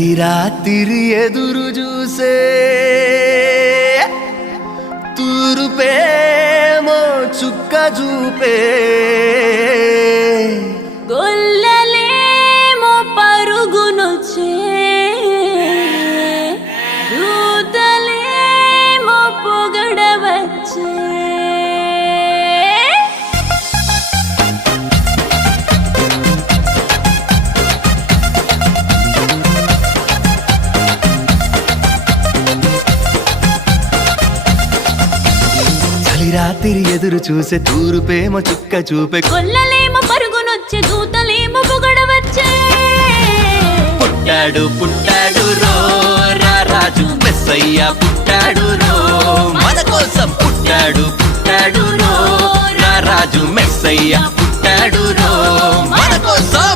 చలి రాత్రి ఎదురు చూసే తూరుపేమో చుక్క చూపే గొల్లలేమో పరుగునొచ్చే దూతలేమో పొగడవచ్చే రాత్రి ఎదురు చూసే తూరుపేమో చుక్క చూపే గొల్లలేమో పరుగునొచ్చే దూతలేమో పొగడవచ్చే పుట్టాడు పుట్టాడు రో రాజు మెస్సయ్య పుట్టాడు రో మన కోసం పుట్టాడు పుట్టాడు రో రాజు మెస్సయ్య పుట్టాడు రో మన కోసం